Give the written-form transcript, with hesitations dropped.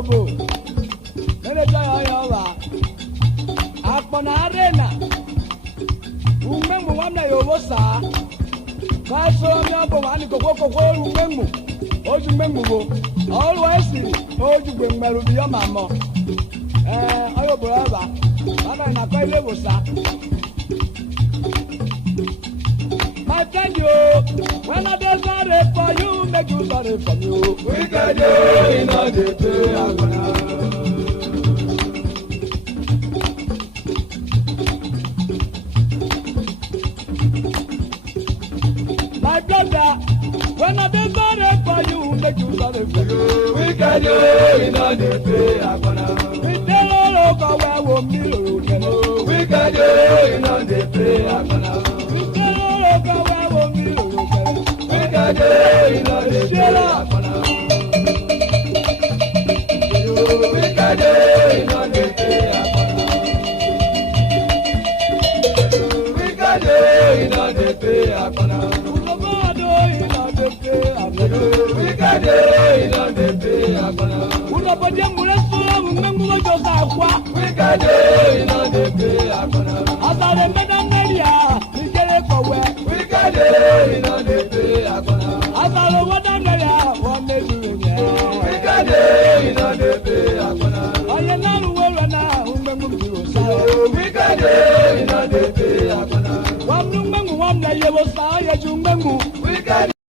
URHOBO. Manager Yowa. Akpona arena. Umemu wamna yowosa. Kaso myobo wani koko umemu. Oju memu bo. Always oju gbemmeru bi yomamo. URHOBO aba. Baba na kwa ile wosa. My friend, you, when I do sorry for you, make you sorry for me. We can do in all the day. My brother, when I do sorry for you, make you sorry for me. We can do in all the day. We tell all over where we'll meet. We can do in all the day. We tell all over where we'll meet. We can do in all the day.